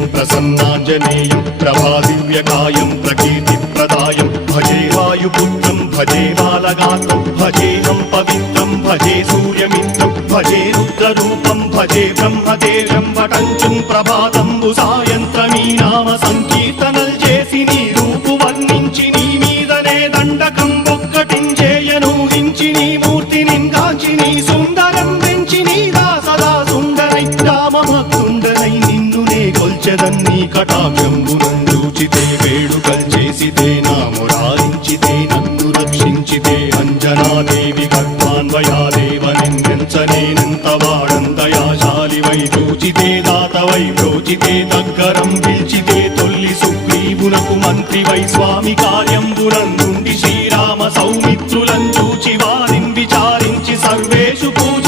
శ్రీవేదం ప్రసన్నాంజనేయం ప్రభాదివ్యకాయం ప్రకీర్తిప్రదాయం భజే వాయుపుత్రం భజే బాలగాత్రం భజేహం పవిత్రం భజే సూర్యమిత్రం భజే రుద్రరూపం భజే బ్రహ్మదేవం వటంచుం ప్రభాతంబు సాయంత్రమీ నామ సంకీర్తనల్ చేసి నీ రూపు వర్ణించి నీ మీదనే దండకం ఒక్కటించేయనూహించి నీ మూర్తిని కాంచి నీ సుందరం పెంచి నీ దాసదా సుందరై రామభక్తుండనై నిన్నునే కొల్చెదన్నీ కటాక్షంబునందూచితే వేడుకల్ చేసితే నా మురారించితే నన్ను రక్షించితే అంజనాదేవి గర్భాన్వయాదేవ నిన్నెంచనేనంత వాడంతయాశాలివై చూచితే దాతవై బ్రోచితే దగ్గరం పిలిచితే తొల్లి సుగ్రీవునకు మంత్రివై స్వామి కార్యంబునందుండి శ్రీరామ సౌమిత్రులం చూచి వారిని విచారించి సర్వేషు పూజ